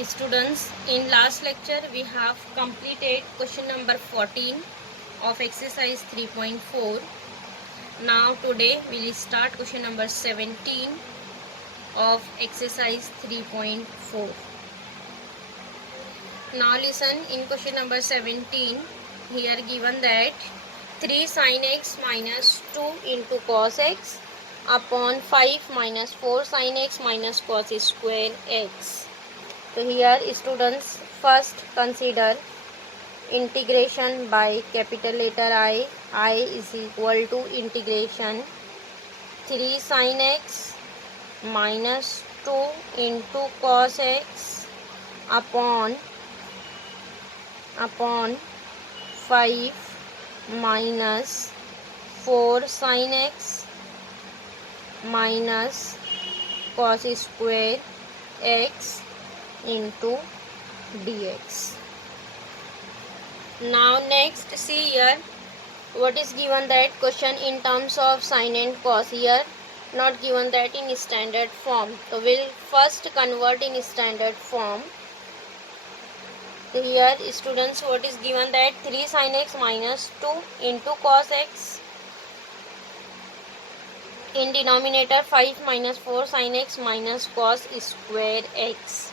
Students, in last lecture we have completed question number 14 of exercise 3.4. Now today we will start question number 17 of exercise 3.4. Now listen, in question number 17 here given that 3 sin x minus 2 into cos x upon 5 minus 4 sin x minus cos square x. So here students first consider integration by capital letter I is equal to integration 3 sin x minus 2 into cos x upon 5 minus 4 sin x minus cos square x into dx. Now next see here what is given that question in terms of sin and cos. Here not given that in standard form, so we'll first convert in standard form. So here students what is given that 3 sin x minus 2 into cos x, in denominator 5 minus 4 sin x minus cos square x.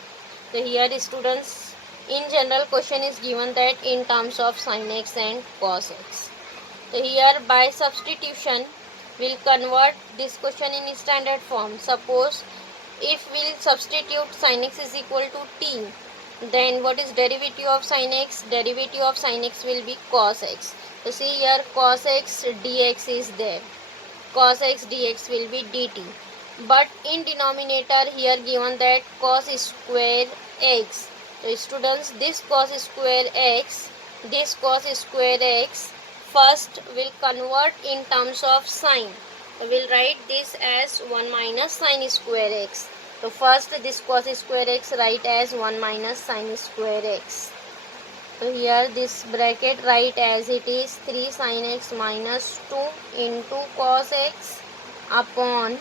So here students in general question is given that in terms of sin x and cos x. So here by substitution we'll convert this question in standard form. Suppose if we'll substitute sin x is equal to t, then what is derivative of sin x? Derivative of sin x will be cos x. So see here cos x dx is there. Cos x dx will be dt. But in denominator here given that cos square x. So students this cos square x first will convert in terms of sign. So we'll write this as 1 minus sin square x. So first this cos square x write as 1 minus sin square x. So here this bracket write as it is 3 sin x minus 2 into cos x upon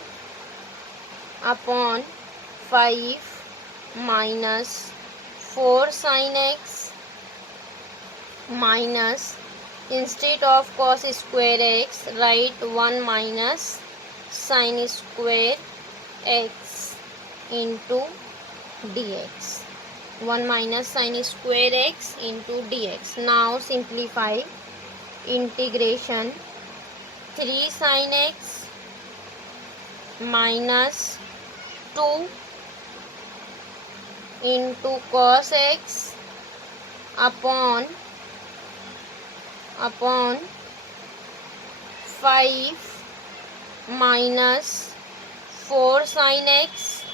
5 minus 4 sin x minus, instead of cos square x write 1 minus sin square x into dx. 1 minus sin square x into dx. Now simplify. Integration 3 sin x minus 2 into cos x upon 5 minus 4 sin x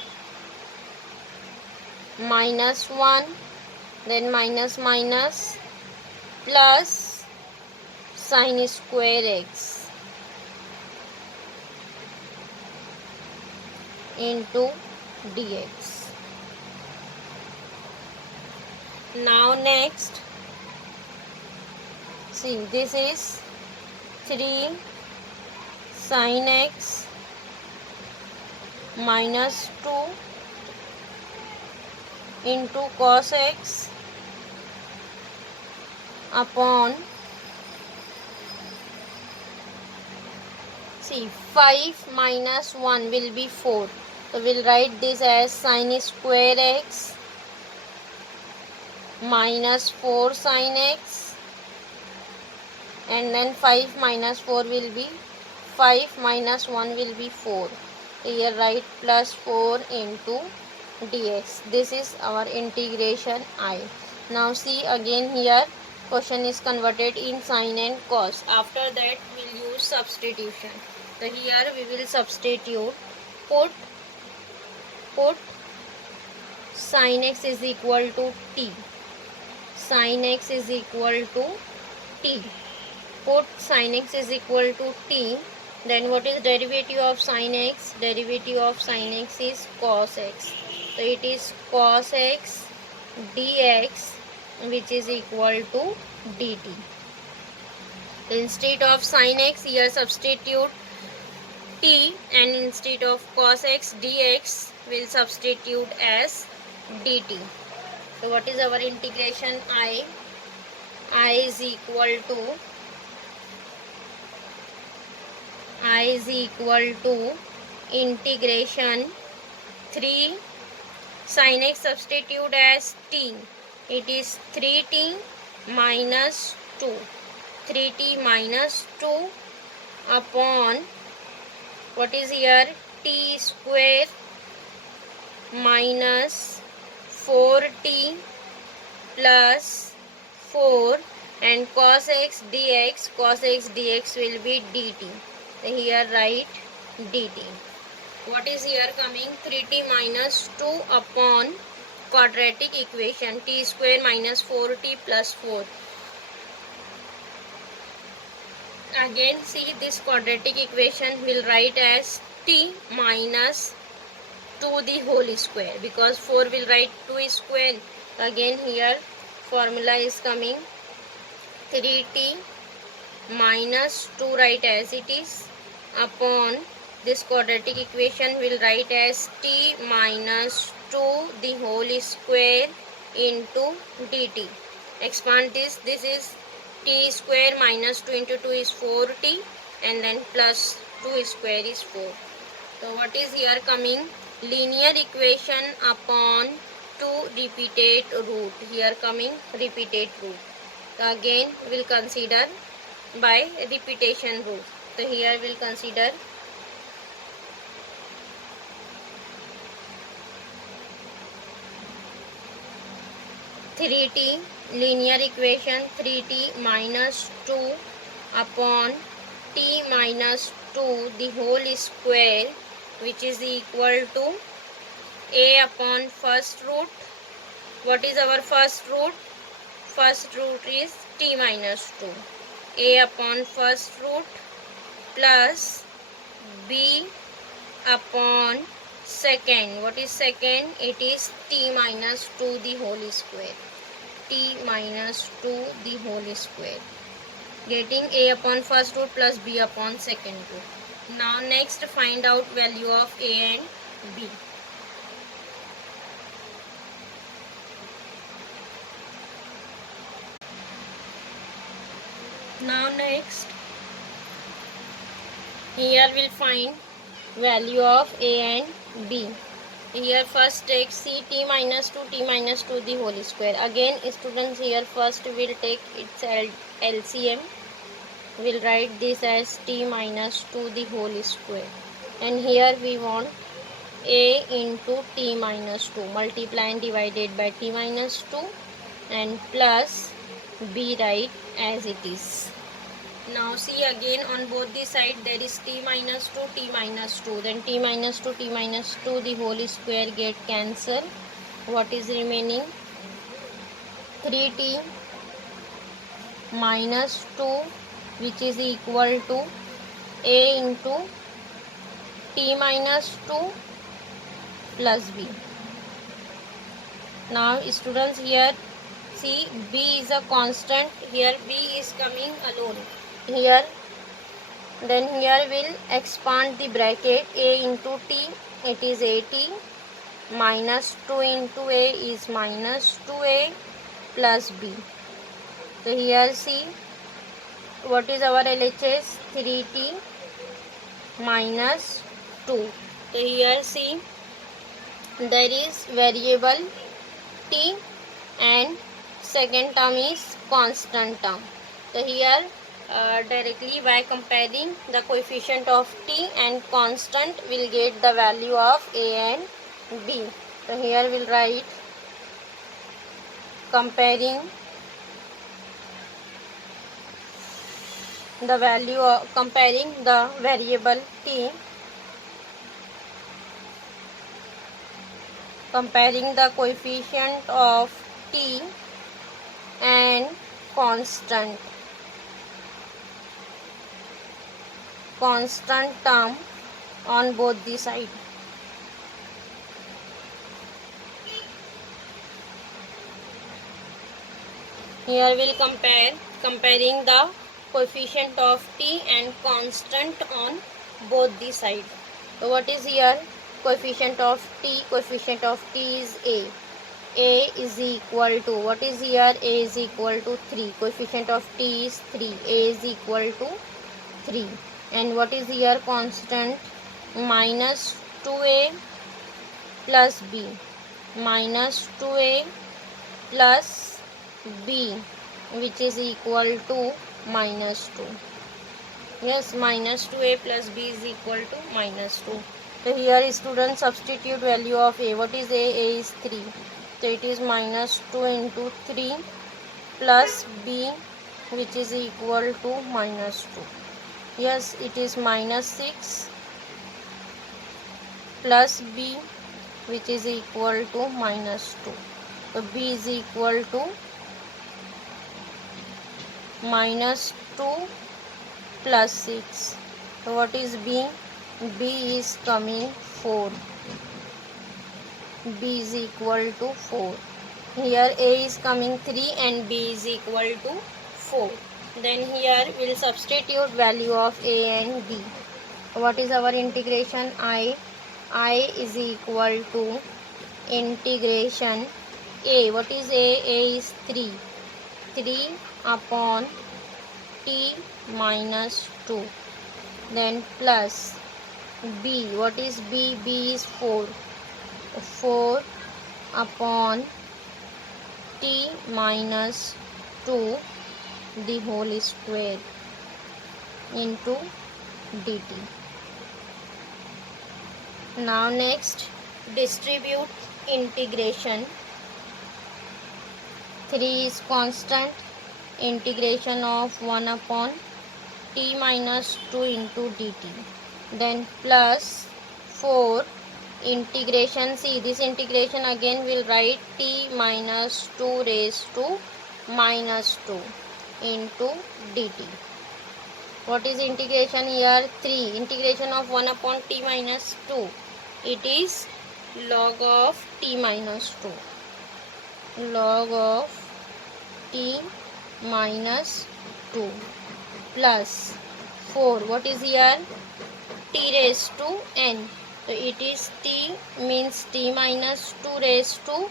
minus 1, then minus plus sin square x into dx. Now next see this is 3 sin x minus 2 into cos x upon 5 minus 1 will be 4. So we'll write this as sin square x minus 4 sin x, and then 5 minus 4 will be 5 minus 1 will be 4. Here write plus 4 into dx. This is our integration I. Now see again here question is converted in sin and cos. After that we'll use substitution. So here we will substitute. Put sin x is equal to t. Sin x is equal to t. Put sin x is equal to t. Then what is derivative of sin x? Derivative of sin x is cos x. So it is cos x dx which is equal to dt. Instead of sin x here substitute t, and instead of cos x dx will substitute as dt. So what is our integration I? I is equal to integration 3 sin x substitute as t. It is 3t minus 2. 3t minus 2 upon what is here, t square minus 4t plus 4, and cos x dx will be dt. So here write dt. What is here coming? 3t minus 2 upon quadratic equation t square minus 4t plus 4. Again see, this quadratic equation will write as t minus 2 the whole square, because 4 will write 2 square. Again here formula is coming, 3t minus 2 write as it is upon this quadratic equation will write as t minus 2 the whole square into dt. Expand this is t square minus 2 into 2 is 4t, and then plus 2 square is 4. So what is here coming? Linear equation upon 2 repeated root. Here coming repeated root. So again we will consider by repetition root. So here we will consider (3t) linear equation 3t minus 2 upon t minus 2 the whole square, which is equal to a upon first root. What is our first root? First root is t minus 2. A upon first root plus b upon second. What is second? It is t minus 2 the whole square. T minus 2 the whole square. Getting a upon first root plus b upon second root. Now next find out value of a and b. Now next here we'll find value of a and b. Here first take t minus 2 the whole square. Again students, here first will take its LCM. We'll write this as t minus 2 the whole square, and here we want a into t minus 2, multiply and divided by t minus 2, and plus b right as it is. Now see, again on both the side there is t minus 2, then t minus 2 the whole square get cancelled. What is remaining? 3t minus 2, which is equal to a into t minus 2 plus b. Now students, here see, b is a constant, here b is coming alone here. Then here we'll expand the bracket, a into t, it is at, minus 2 into a is minus 2a plus b. So here see, what is our LHS? 3t minus 2. So here see, there is variable t and second term is constant term. So here directly by comparing the coefficient of t and constant, will get the value of a and b. So here we'll write comparing the value of the variable t, comparing the coefficient of t and constant term on both the side. Here we'll comparing the coefficient of t and constant on both the side. So what is here? Coefficient of t is a. a is equal to, what is here, a is equal to 3, coefficient of t is 3, a is equal to 3, and what is here, constant, minus 2a plus b, minus 2a plus b, which is equal to minus 2. Yes, minus 2a plus b is equal to minus 2. So here students substitute value of a. What is a? A is 3. So it is minus 2 into 3 plus b, which is equal to minus 2. Yes, it is minus 6 plus b, which is equal to minus 2. So b is equal to minus 2 plus 6. So what is b? B is coming 4. B is equal to 4. Here a is coming 3 and b is equal to 4. Then here we will substitute value of a and b. What is our integration? I is equal to integration a. What is a? A is 3. 3 upon t minus 2. Then plus b. What is b? B is 4. 4 upon t minus 2 the whole square into dt. Now next, distribute integration. 3 is constant, integration of 1 upon t minus 2 into dt. Then plus 4 integration, see this integration again will write t minus 2 raised to minus 2 into dt. What is integration here? 3. Integration of 1 upon t minus 2. It is log of t minus 2. Log of t minus 2 plus 4. What is here? T raised to n. So it is t means t minus 2 raised to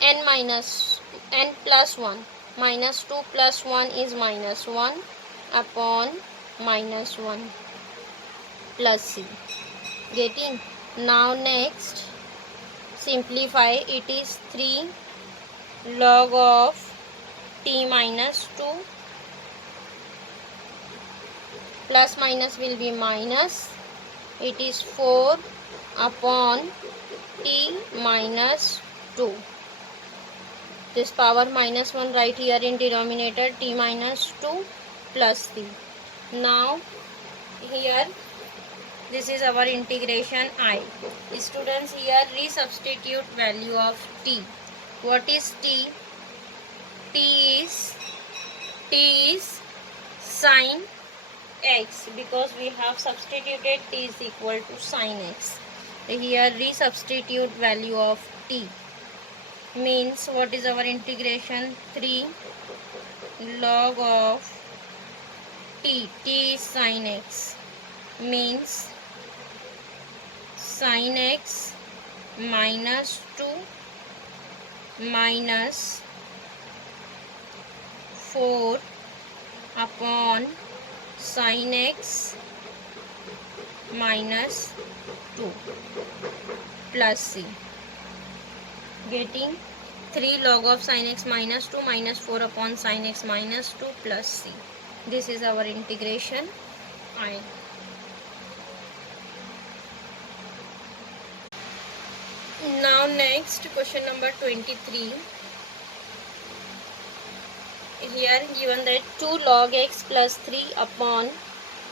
n minus n plus 1. Minus 2 plus 1 is minus 1 upon minus 1 plus c. Getting? Now next, simplify. It is 3 log of t minus 2 plus minus will be minus. It is 4 upon t minus 2. This power minus 1 right here in denominator, t minus 2 plus 3. Now here this is our integration I. Students, here resubstitute value of t. What is t? T is sin x, because we have substituted t is equal to sin x. So here resubstitute value of t means, what is our integration? 3 log of t. T is sin x means sin x minus 2 minus 4 upon sin x minus 2 plus c. Getting 3 log of sin x minus 2 minus 4 upon sin x minus 2 plus c. This is our integration I. Now next, question number 23. Here given that 2 log x plus 3 upon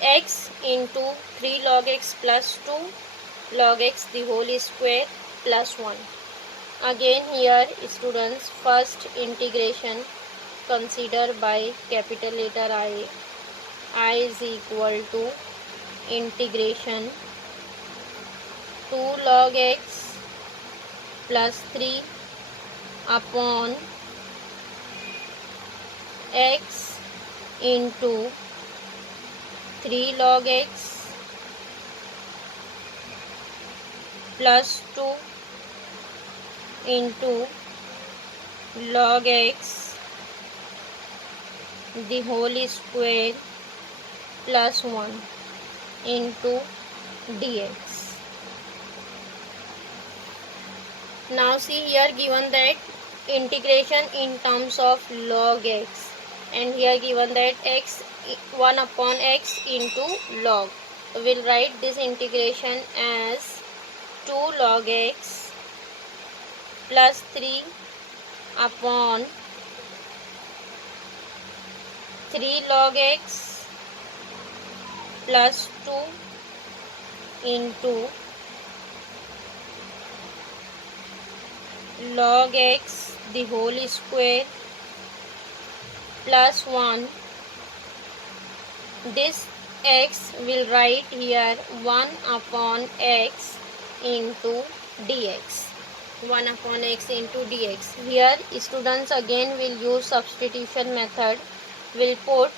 x into 3 log x plus 2 log x the whole square plus 1. Again here students, first integration consider by capital letter I. I is equal to integration 2 log x plus 3 upon x into 3 log x plus 2 into log x the whole square plus 1 into dx. Now see here given that integration in terms of log x, and here given that x 1 upon x into log. So we'll write this integration as 2 log x plus 3 upon 3 log x plus 2 into log x the whole square plus 1. This x will write here 1 upon x into dx. 1 upon x into dx. Here students again will use substitution method. Will put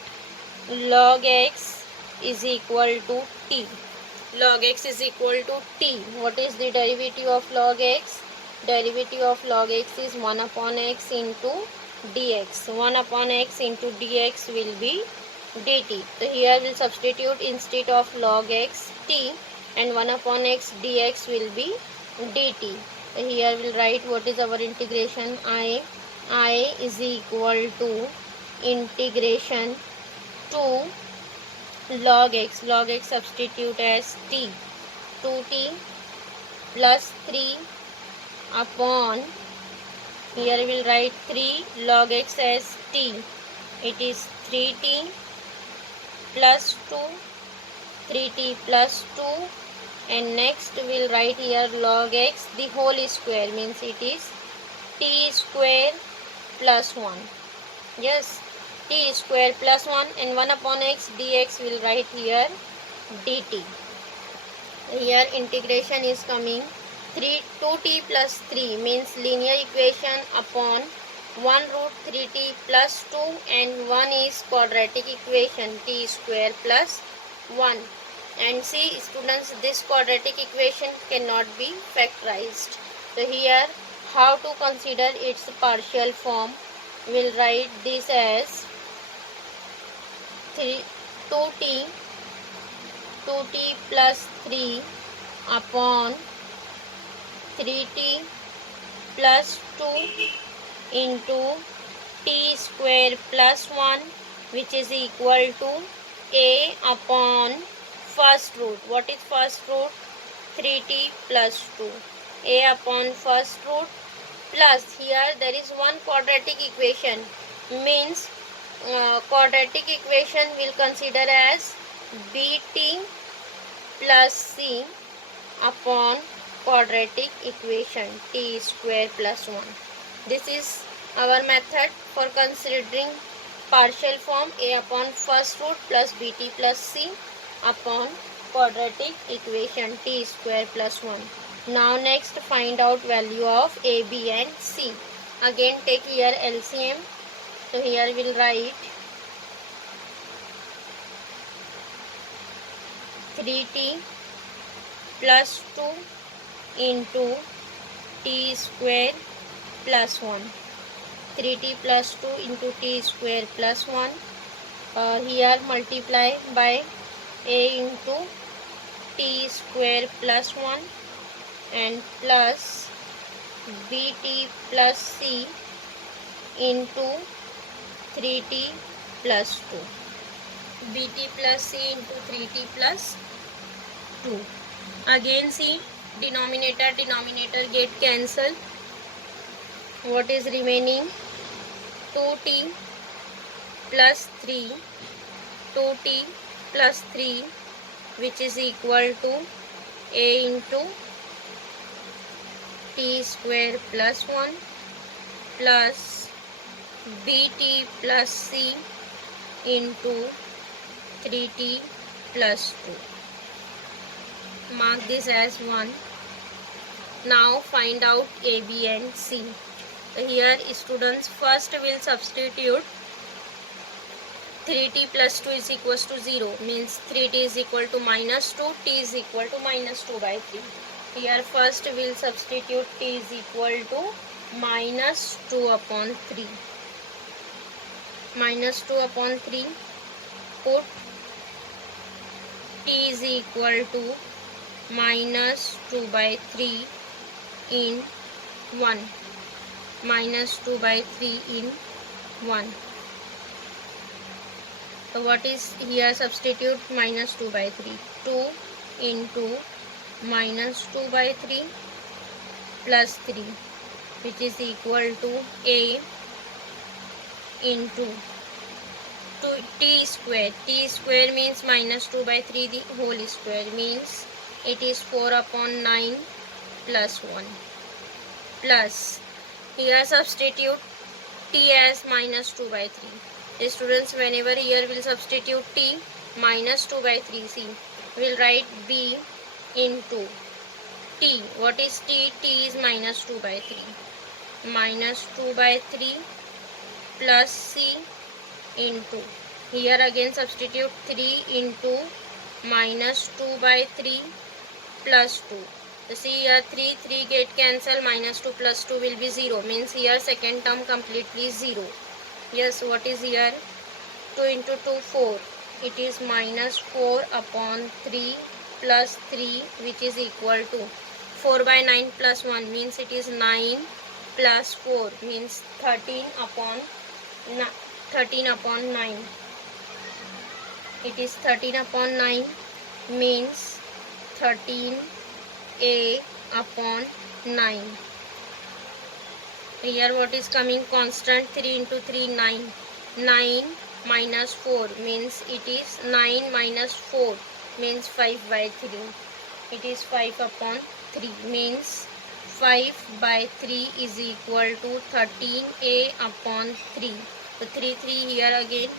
log x is equal to t. Log x is equal to t. What is the derivative of log x? Derivative of log x is 1 upon x into dx. 1 upon x into dx will be dt. So here we'll substitute instead of log x t, and 1 upon x dx will be dt. So here we'll write what is our integration. I is equal to integration to log x substitute as t, 2t plus 3 upon, here we will write 3 log x as t, it is 3t plus 2, 3t plus 2, and next we will write here log x the whole square, means it is t square plus 1. Yes, t square plus 1, and 1 upon x dx will write here dt. Here integration is coming 2t plus 3 means linear equation upon 1 root 3t plus 2, and 1 is quadratic equation t square plus 1. And see students, this quadratic equation cannot be factorized. So here how to consider its partial form? We'll write this as 2t plus 3 upon 3t plus 2 into t square plus 1, which is equal to a upon first root. What is first root? 3t plus 2. A upon first root plus, here there is one quadratic equation, means quadratic equation will consider as bt plus c upon quadratic equation t square plus 1. This is our method for considering partial form, a upon first root plus bt plus c upon quadratic equation t square plus 1. Now next find out value of a, b and c. Again take here LCM. So here we'll write 3t plus 2 into t square plus 1. 3t plus 2 into t square plus 1. Here multiply by a into t square plus 1 and plus bt plus c into 3t plus 2. bt plus c into 3t plus 2. Again see, denominator get cancelled. What is remaining? 2t plus 3, 2t plus 3, which is equal to a into t square plus 1 plus bt plus c into 3t plus 2. Mark this as 1. Now find out a, b and c. Here students first will substitute 3t plus 2 is equals to 0, means 3t is equal to minus 2, t is equal to minus 2 by 3. Here first will substitute t is equal to minus 2 upon 3. Minus 2 upon 3. Put t is equal to minus 2 by 3 in 1. Minus 2 by 3 in 1. So what is here? Substitute minus 2 by 3. 2 into minus 2 by 3 plus 3, which is equal to a into 2t square. T square means minus 2 by 3 the whole square, means it is 4 upon 9 plus 1, plus here substitute t as minus 2 by 3. The students, whenever here will substitute t minus 2 by 3, see, will write b into t. What is t? T is minus 2 by 3. Minus 2 by 3 plus c into, here again substitute 3 into minus 2 by 3 plus 2. So see here 3 get cancel, minus 2 plus 2 will be 0, means here second term completely 0. Yes, what is here? 2 into 2, 4. It is minus 4 upon 3 plus 3, which is equal to 4 by 9 plus 1, means it is 9 plus 4, means 13 upon 9. It is 13 upon 9, means 13a upon 9. Here what is coming? Constant. 3 into 3, 9. 9 minus 4 means it is 9 minus 4, means 5 by 3. It is 5 upon 3, means 5 by 3 is equal to 13a upon 3. So 3 here again,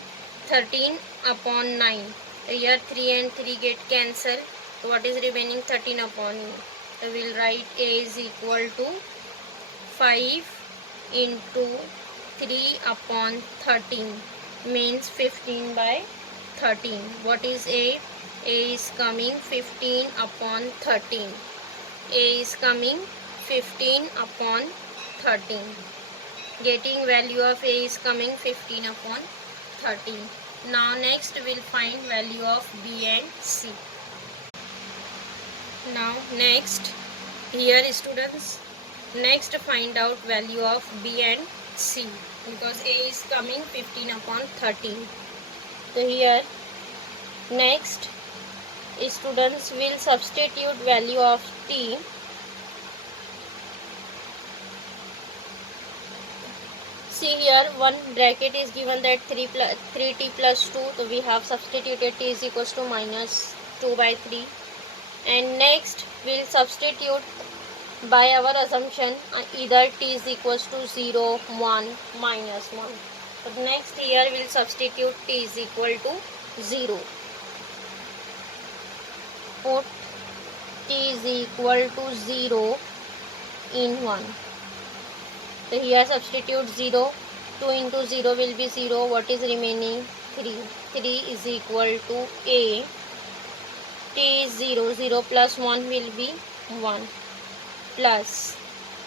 13 upon 9. Here 3 and 3 get cancelled. So what is remaining? 13 upon 9. So we will write a is equal to 5 into 3 upon 13, means 15 by 13. What is a? A is coming 15 upon 13. A is coming 15 upon 13. Getting value of a is coming 15 upon 13. Now next we will find value of b and c. Now next, here students, next find out value of b and c, because a is coming 15 upon 13. So here next students will substitute value of t. See here one bracket is given that 3t plus 2, so we have substituted t is equals to minus 2 by 3. And next we will substitute by our assumption either t is equals to 0, 1, minus 1. But next here we will substitute t is equal to 0. Put t is equal to 0 in 1. So here substitute 0. 2 into 0 will be 0. What is remaining? 3. 3 is equal to a. T is 0. 0 plus 1 will be 1. Plus.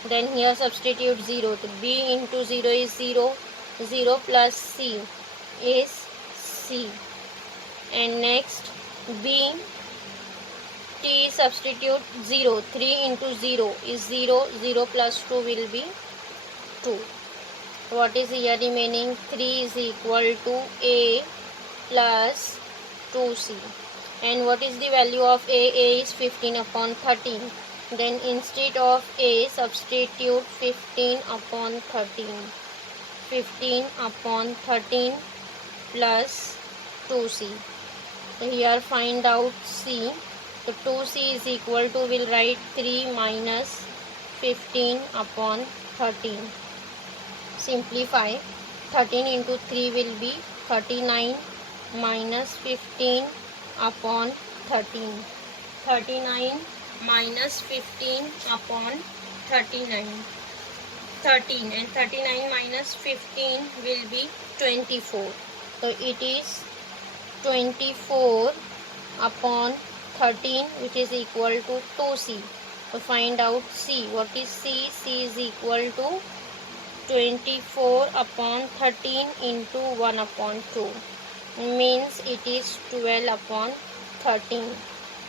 Then here substitute 0. So b into 0 is 0. 0 plus c is c. And next b. T substitute 0. 3 into 0 is 0. 0 plus 2 will be 2. What is here remaining? 3 is equal to a plus 2c. And what is the value of a? A is 15 upon 13. Then instead of a, substitute 15 upon 13. 15 upon 13 plus 2c. So here find out c. So 2c is equal to, will write 3 minus 15 upon 13. Simplify. 13 into 3 will be 39 minus 15 upon 13. 39 minus 15 upon 39. 13, and 39 minus 15 will be 24. So it is 24 upon 13, which is equal to 2c. So find out C. What is C? C is equal to 24 upon 13 into 1 upon 2. Means it is 12 upon 13.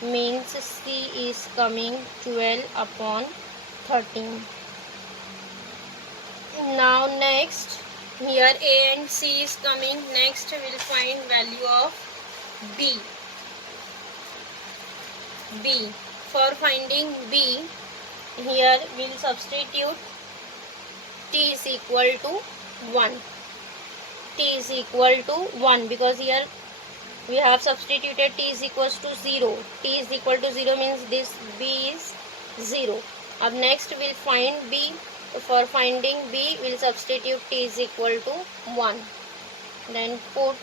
Means C is coming 12 upon 13. Now next, here A and C is coming. Next we will find value of B. B. For finding B, here we will substitute T is equal to 1. T is equal to 1 because here we have substituted T is equals to 0. T is equal to 0 means this B is 0. Up next we will find B. For finding B, we will substitute T is equal to 1. Then put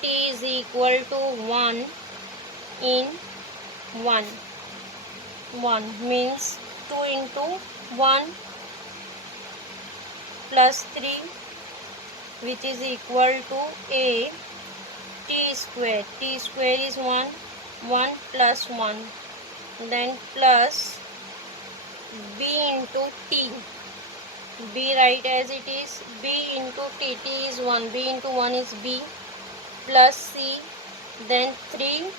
T is equal to 1 in 1. 1 means 2 into 1 plus 3, which is equal to A T square. T square is 1. 1 plus 1. Then plus B into T. B write as it is. B into T. T is 1. B into 1 is B. Plus C. Then 3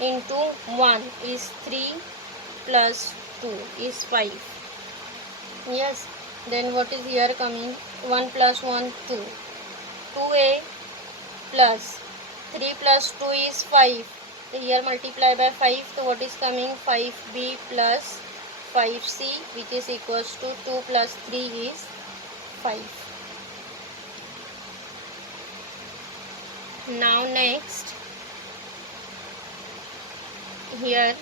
into 1 is 3 plus 2 is 5. Yes. Then what is here coming? 1 plus 1, 2. 2A plus 3 plus 2 is 5. So here multiply by 5. So what is coming? 5B plus 5C, which is equals to 2 plus 3 is 5. Now next, here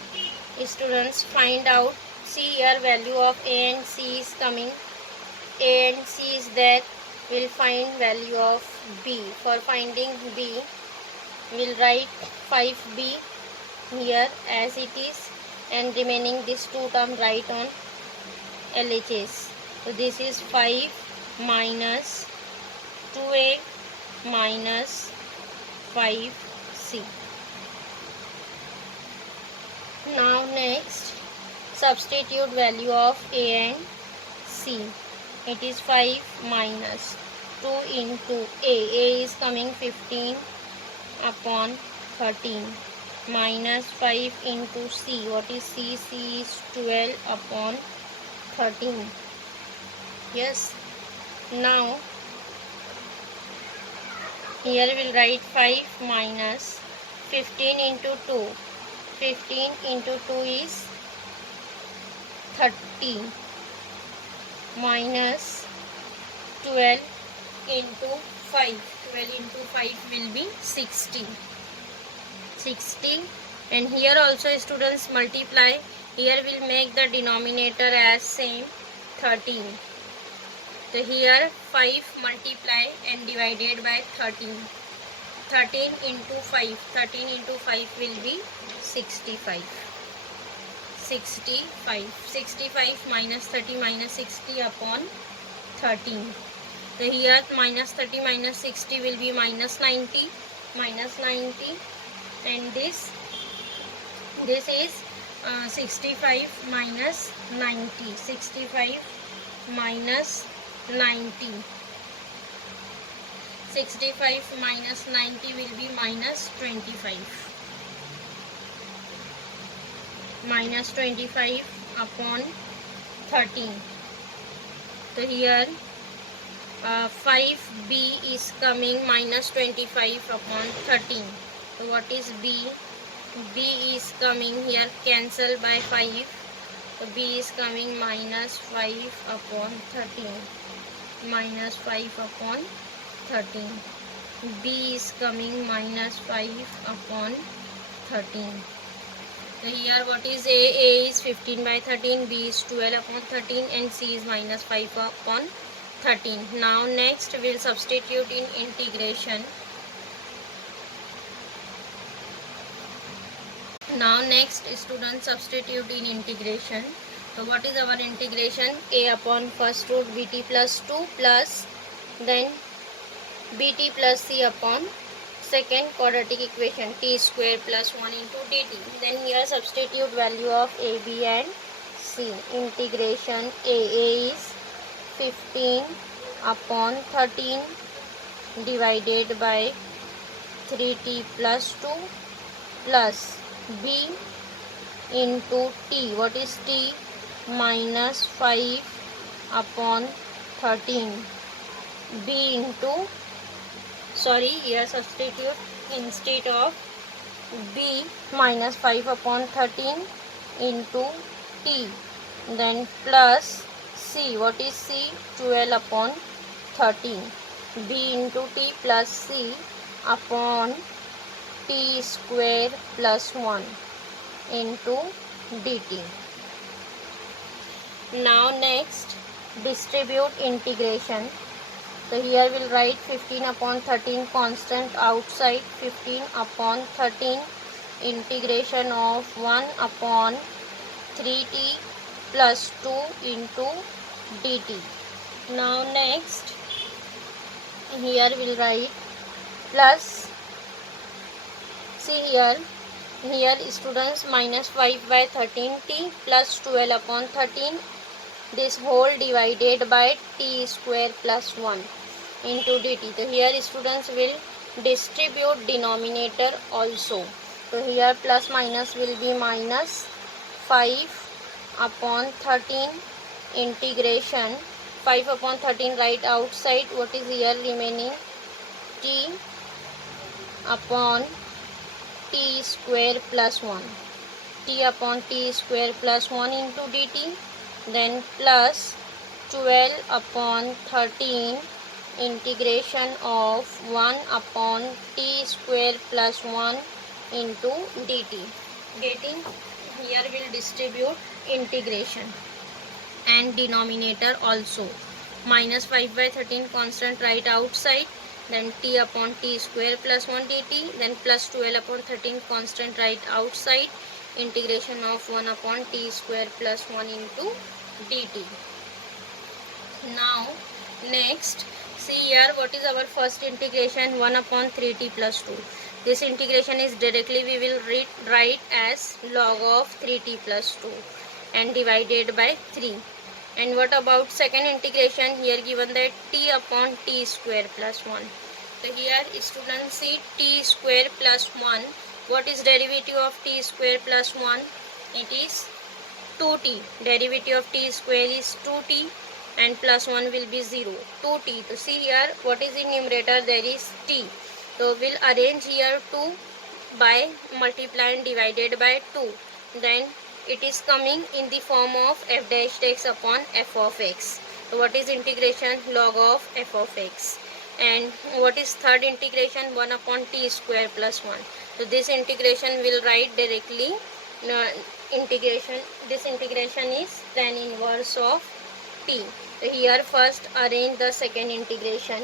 students find out. See here value of A and C is coming. A and C is there. We'll find value of B. For finding B, we'll write 5B here as it is, and remaining this 2 term write on LHS. So this is 5 minus 2A minus 5C. Now next, substitute value of A and C. It is 5 minus 2 into A. A is coming 15 upon 13 minus 5 into C. What is C? C is 12 upon 13. Yes. Now here we will write 5 minus 15 into 2. 15 into 2 is 30 minus 12 into 5. 12 into 5 will be 60. 60, and here also students multiply. Here we'll make the denominator as same 13. So here 5 multiply and divided by 13. 13 into 5. 13 into 5 will be 65. 65. 65 minus 30 minus 60 upon 13. So here minus 30 minus 60 will be minus 90. Minus 90. And this is 65 minus 90. 65 minus 90. 65 minus 90 will be minus 25. Minus 25 upon 13. So here 5B is coming minus 25 upon 13. So what is B? B is coming here, cancel by 5. So B is coming minus 5 upon 13. Minus 5 upon 13. B is coming minus 5 upon 13. So here what is A? A is 15 by 13. B is 12 upon 13. And C is minus 5 upon 13. Now next we will substitute in integration. Now next students substitute in integration. So what is our integration? A upon first root bt plus 2 plus then bt plus c upon second quadratic equation t square plus 1 into dt. Then here substitute value of a, b and C. Integration A is 15 upon 13 divided by 3t plus 2 plus B into t. What is t? Minus 5 upon 13. B into, sorry, here substitute instead of B minus 5 upon 13 into t. Then plus C. What is C? 12 upon 13. B into t plus C upon t square plus 1 into dt. Now next, distribute integration. So here we'll write 15 upon 13 constant outside, 15 upon 13 integration of 1 upon 3t plus 2 into dt. Now next, here we'll write plus, see here students, minus 5 by 13t plus 12 upon 13, this whole divided by t square plus 1 into dt. So here students will distribute denominator also. So here plus minus will be minus 5 upon 13 integration 5 upon 13 right outside. What is here remaining? T upon t square plus 1. T upon t square plus 1 into dt. Then plus 12 upon 13 integration of 1 upon t square plus 1 into dt. Getting, here will distribute integration and denominator also. Minus 5 by 13 constant right outside, then t upon t square plus 1 dt, then plus 12 upon 13 constant right outside, integration of 1 upon t square plus 1 into dt. Now next, see here what is our first integration, 1 upon 3t plus 2. This integration is directly we will write as log of 3t plus 2 and divided by 3. And what about second integration? Here given that t upon t square plus 1. So here students see t square plus 1. What is derivative of t square plus 1? It is 2t. Derivative of t square is 2t and plus 1 will be 0. 2t. So see here what is in numerator? There is t. So we'll arrange here 2 by multiply and divided by 2. Then it is coming in the form of f dash x upon f of x. So what is integration? Log of f of x. And what is third integration? 1 upon t square plus 1. So this integration will write directly integration. This integration is tan inverse of t. So here first arrange the second integration.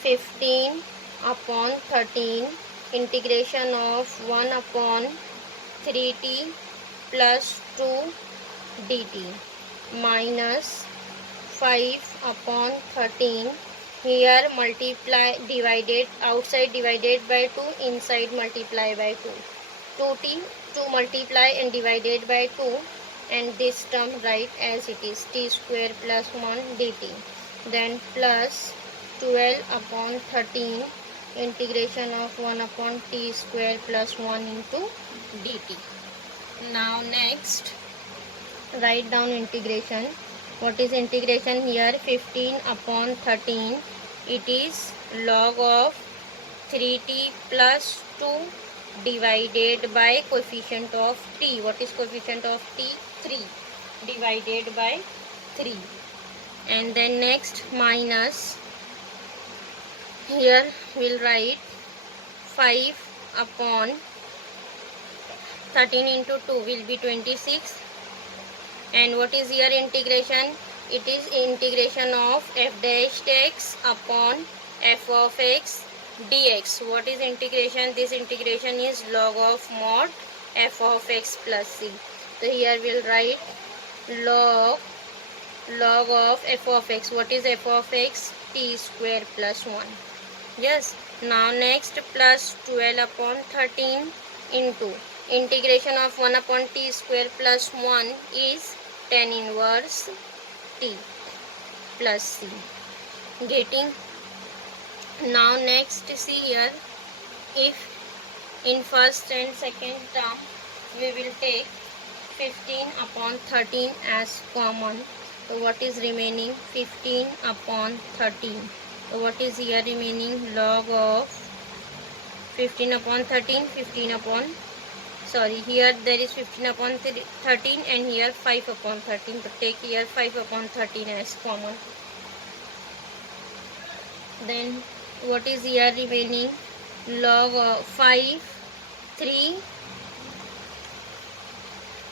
15 upon 13 integration of 1 upon 3t plus 2 dt minus 5 upon 13. Here multiply, divided, outside divided by 2, inside multiply by 2. 2t, 2 multiply and divided by 2, and this term write as it is, t square plus 1 dt. Then plus 12 upon 13 integration of 1 upon t square plus 1 into dt. Now next, write down integration. What is integration here? 15 upon 13. It is log of 3t plus 2 divided by coefficient of t. What is coefficient of t? 3 divided by 3. And then next minus, here we'll write 5 upon 13 into 2 will be 26. And what is here integration? It is integration of f dash x upon f of x dx. What is integration? This integration is log of mod f of x plus c. So here we'll write log of f of x. What is f of x? T square plus 1. Yes. Now next, plus 12 upon 13 into integration of 1 upon t square plus 1 is tan inverse t plus c. Getting? Now next see here, if in first and second term we will take 15 upon 13 as common, so what is remaining? 15 upon 13. So what is here remaining? Log of 15 upon 13, 15 upon, sorry, here there is 15 upon 13 and here 5 upon 13. So take here 5 upon 13 as common. Then what is here remaining? Log of 5, 3.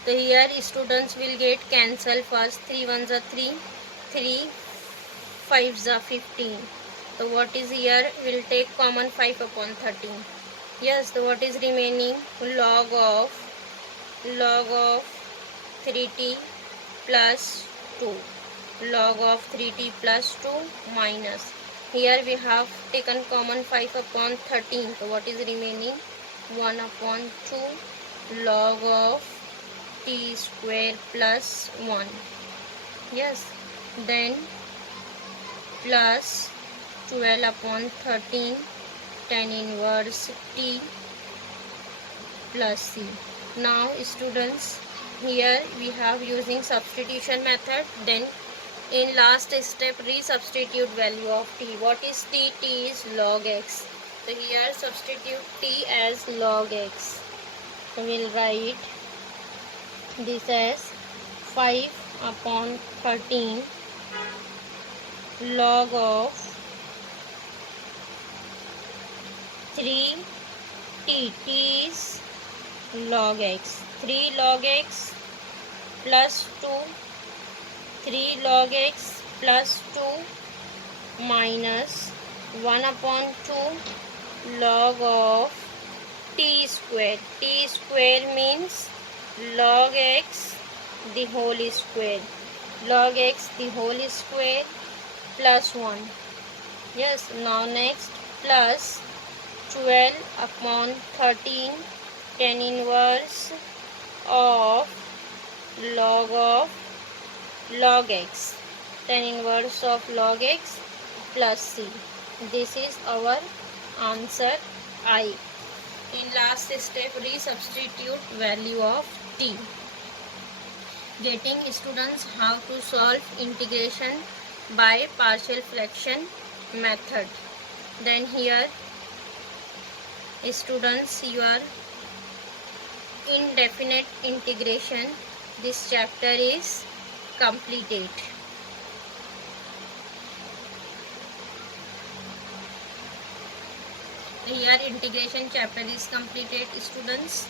So here students will get cancel first. 3 ones are 3, 3 5s are 15. So what is here? Will take common 5 upon 13. Yes, so what is remaining? Log of 3t plus 2. Log of 3t plus 2 minus. Here we have taken common 5 upon 13. So what is remaining? 1 upon 2 log of t square plus 1. Yes, then plus 12 upon 13 tan inverse t plus c. Now students, here we have using substitution method. Then in last step resubstitute value of t. What is t? T is log x. So here substitute t as log x. So we will write this as 5 upon 13 log of 3t. T is log x. 3 log x plus 2. 3 log x plus 2 minus 1 upon 2 log of t square. T square means log x the whole square. Log x the whole square plus 1. Yes, now next plus 12 upon 13 tan inverse of log x. Tan inverse of log x plus c. This is our answer I. In last step resubstitute value of t. Getting students how to solve integration by partial fraction method. Then here students, your indefinite integration, this chapter is completed. Here integration chapter is completed students.